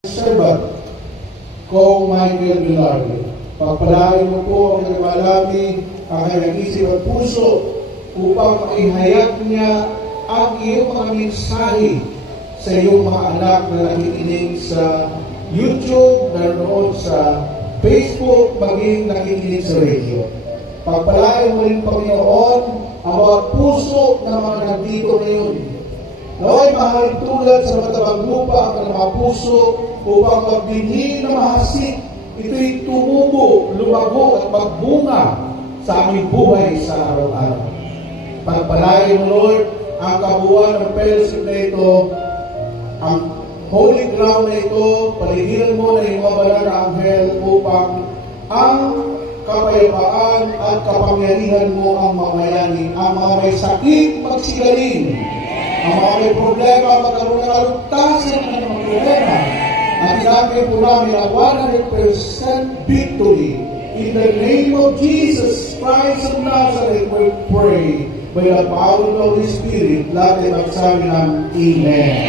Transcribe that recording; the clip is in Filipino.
Servant ko Michael Velarde. Pagpalain mo po ang nagmalami, ang kanyang isip at puso upang maihayag niya ang iyong mga mensahe sa iyong mga anak na nakikinig sa YouTube, nanonood sa Facebook, maging nakikinig sa radio. Pagpalain mo rin, Panginoon, ang mga puso ng mga nandito ngayon. Naway mahalin tulad sa matabang lupa ang mga puso upang magbinhi na mahasik. Ito'y tumubo, lumago at magbunga sa aming buhay sa araw-araw. Pagpalain mo, Lord, ang kabuuan ng fellowship na ito, ang holy ground na ito, paligiran mo na yung mga banal na anghel upang ang kapayapaan at kapangyarihan mo ang mamayani, ang mga may sakit magsigaling, ang mga may problema magkaroon ng kalugtasan ng mga problema. At ilagay po namin ang 100% victory. In the name of Jesus Christ of Nazareth, we pray. By the power of the Holy Spirit, lahat ay magsabi ng Amen.